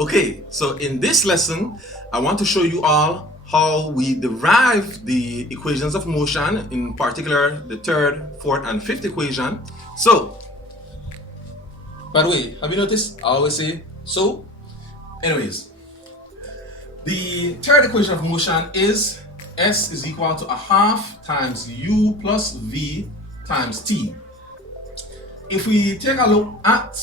Okay, so in this lesson, I want to show you all how we derive the equations of motion, in particular the third, fourth, and fifth equation. So, by the way, have you noticed I always say so? Anyways, the third equation of motion is S is equal to 1/2 times U plus V times T. If we take a look at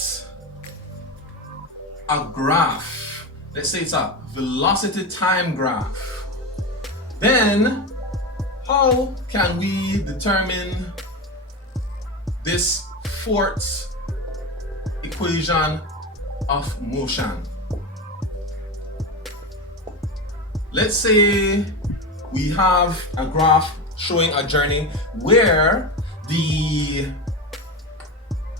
a graph, let's say it's a velocity time graph, then how can we determine this fourth equation of motion? Let's say we have a graph showing a journey where the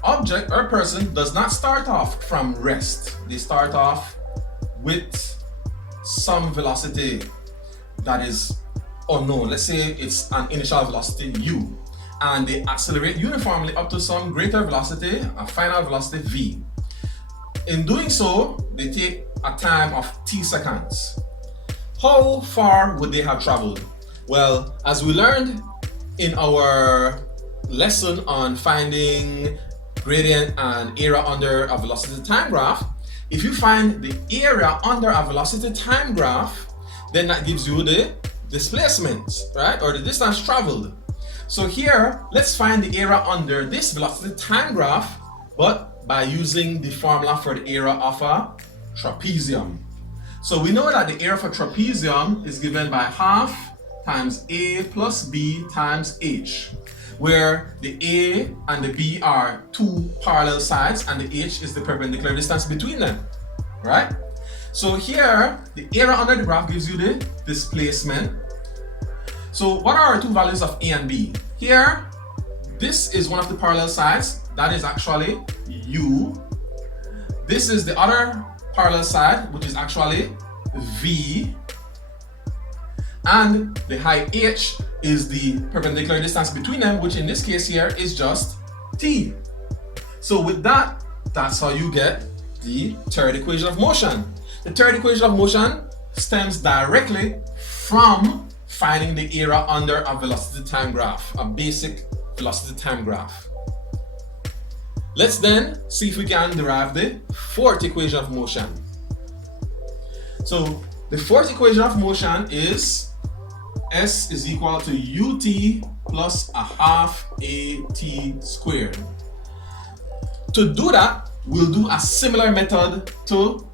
object or person does not start off from rest. They start off with some velocity that is unknown. Let's say it's an initial velocity u, and they accelerate uniformly up to some greater velocity, a final velocity v. In doing so, they take a time of t seconds. How far would they have traveled? Well, as we learned in our lesson on finding gradient and area under a velocity time graph, if you find the area under a velocity time graph, then that gives you the displacement, right? Or the distance traveled. So here, let's find the area under this velocity time graph, but by using the formula for the area of a trapezium. So we know that the area for trapezium is given by 1/2 times A plus B times H, where the A and the B are two parallel sides and the H is the perpendicular distance between them, right? So here, the area under the graph gives you the displacement. So what are our two values of A and B? Here, this is one of the parallel sides, that is actually U. This is the other parallel side, which is actually V. And the height h is the perpendicular distance between them, which in this case here is just t. So with that, that's how you get the third equation of motion. The third equation of motion stems directly from finding the area under a velocity time graph, a basic velocity time graph. Let's then see if we can derive the fourth equation of motion. So the fourth equation of motion is S is equal to ut plus 1/2 at squared. To do that, we'll do a similar method to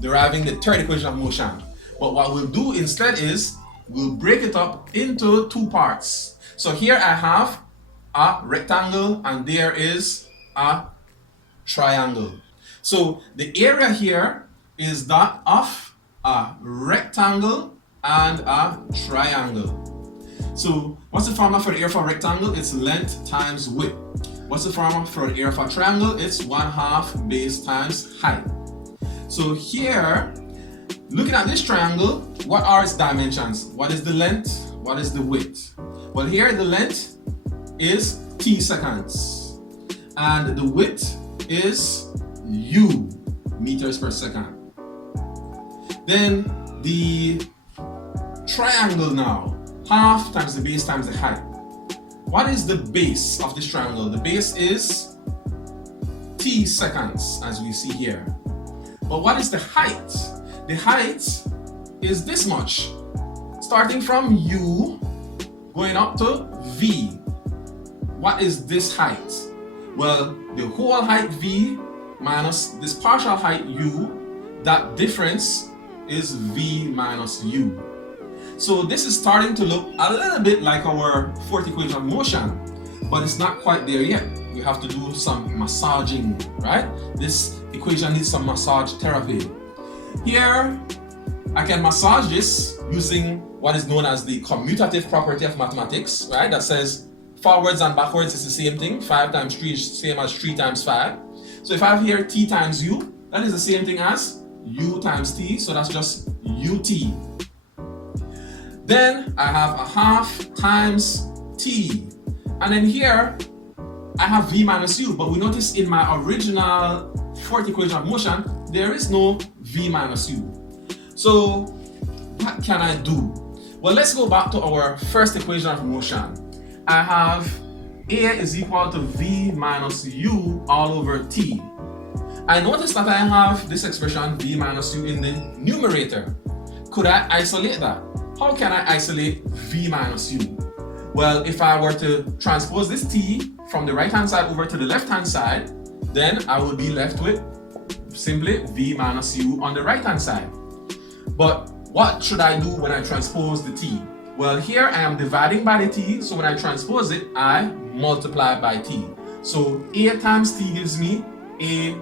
deriving the third equation of motion. But what we'll do instead is we'll break it up into two parts. So here I have a rectangle and there is a triangle. So the area here is that of a rectangle and a triangle. So what's the formula for the area for a rectangle? It's length times width. What's the formula for the area for a triangle? It's 1/2 base times height. So here, looking at this triangle, what are its dimensions? What is the length? What is the width? Well, here the length is t seconds and the width is u meters per second. Then the triangle now, 1/2 times the base times the height. What is the base of this triangle? The base is t seconds, as we see here. But what is the height? The height is this much, starting from u going up to v. What is this height? Well, the whole height v minus this partial height u, that difference is v minus u. So this is starting to look a little bit like our fourth equation of motion, but it's not quite there yet. We have to do some massaging, right? This equation needs some massage therapy. Here, I can massage this using what is known as the commutative property of mathematics, right? That says forwards and backwards is the same thing. 5 times 3 is the same as 3 times 5. So if I have here t times u, that is the same thing as u times t, so that's just ut. Then I have 1/2 times t, and then here I have v minus u, but we notice in my original fourth equation of motion, there is no v minus u. So what can I do? Well, let's go back to our first equation of motion. I have A is equal to v minus u all over t. I notice that I have this expression v minus u in the numerator. Could I isolate that? How can I isolate v minus u? Well, if I were to transpose this t from the right hand side over to the left hand side, then I would be left with simply v minus u on the right hand side. But what should I do when I transpose the t? Well, here I am dividing by the t, so when I transpose it, I multiply by t. So a times t gives me at.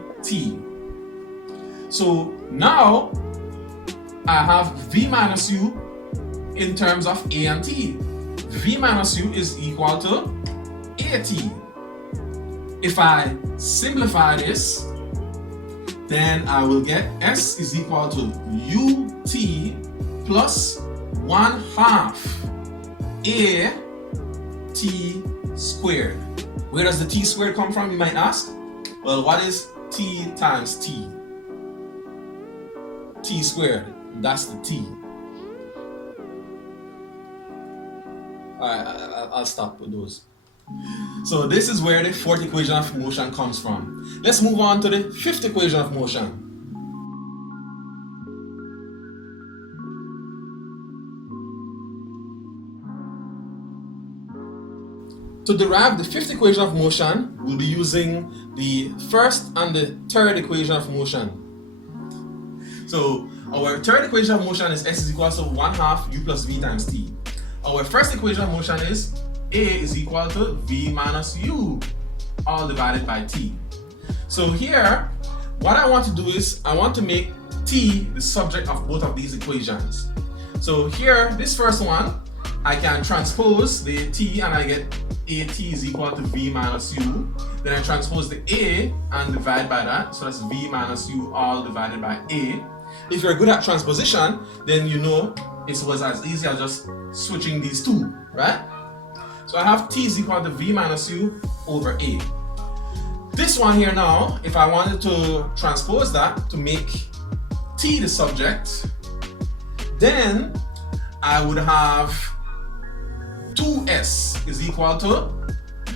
So now I have v minus u in terms of a and t. V minus u is equal to at. If I simplify this, then I will get s is equal to ut plus 1/2 a t squared. Where does the t squared come from, you might ask? Well, what is t times t? T squared, that's the t. Alright, I'll stop with those. So this is where the fourth equation of motion comes from. Let's move on to the fifth equation of motion. To derive the fifth equation of motion, we'll be using the first and the third equation of motion. So our third equation of motion is s is equal to 1/2 u plus v times t. Our first equation of motion is a is equal to v minus u all divided by t. So here, what I want to do is I want to make t the subject of both of these equations. So here, this first one, I can transpose the t and I get at is equal to v minus u. Then I transpose the a and divide by that, so that's v minus u all divided by a. If you're good at transposition, then you know it was as easy as just switching these two, right? So I have t is equal to v minus u over a. This one here now, if I wanted to transpose that to make t the subject, then I would have 2s is equal to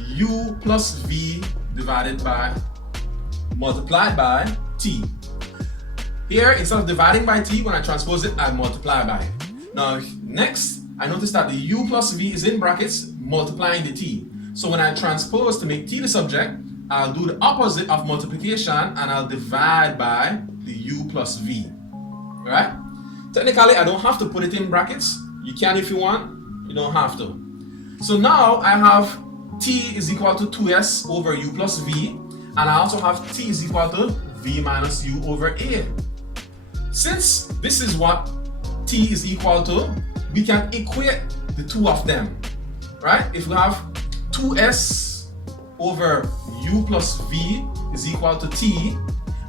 u plus v divided by, multiplied by t. Here, instead of dividing by t, when I transpose it, I multiply by it. Now, next, I notice that the u plus v is in brackets, multiplying the t. So when I transpose to make t the subject, I'll do the opposite of multiplication and I'll divide by the u plus v. Right? Technically, I don't have to put it in brackets. You can if you want, you don't have to. So now I have t is equal to 2s over u plus v, and I also have t is equal to v minus u over a. Since this is what t is equal to, we can equate the two of them, right? If we have 2s over u plus v is equal to t,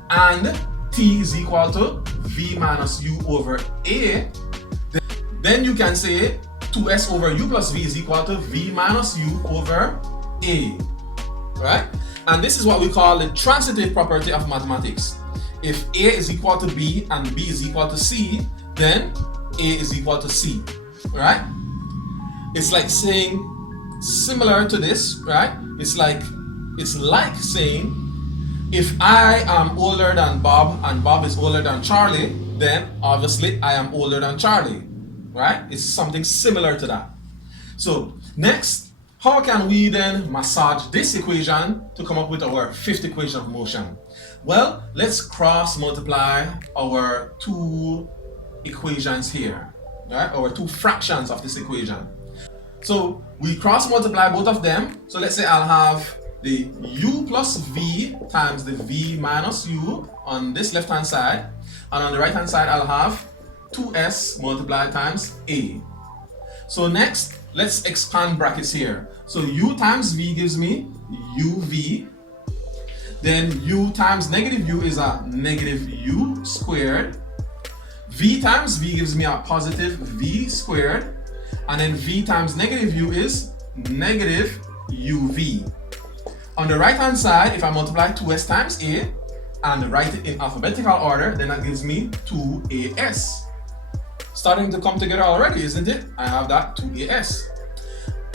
and t is equal to v minus u over a, then you can say 2s over u plus v is equal to v minus u over a, right? And this is what we call the transitive property of mathematics. If a is equal to b and b is equal to c, then a is equal to c, right? It's like saying, similar to this, right? It's like saying, if I am older than Bob and Bob is older than Charlie, then obviously I am older than Charlie, right? It's something similar to that. So next, how can we then massage this equation to come up with our fifth equation of motion? Well, let's cross multiply our two equations here, right? Our two fractions of this equation. So we cross multiply both of them. So let's say I'll have the u plus v times the v minus u on this left hand side, and on the right hand side I'll have 2s multiplied times a. So next, let's expand brackets here. So u times v gives me uv. Then u times negative u is a negative u squared. V times v gives me a positive v squared. And then v times negative u is negative uv. On the right hand side, if I multiply 2s times a, and write it in alphabetical order, then that gives me 2as. Starting to come together already, isn't it? I have that 2as.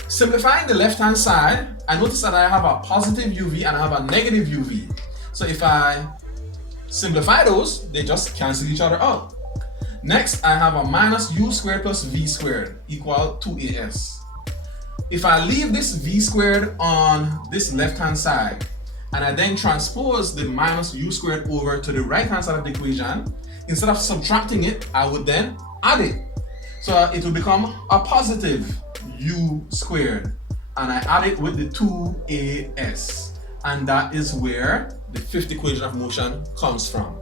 Simplifying the left-hand side, I notice that I have a positive UV and I have a negative UV. So if I simplify those, they just cancel each other out. Next, I have a minus u squared plus v squared equal 2as. If I leave this v squared on this left-hand side, and I then transpose the minus u squared over to the right-hand side of the equation, instead of subtracting it, I would then add it. So it will become a positive u squared, and I add it with the 2as. And that is where the fifth equation of motion comes from.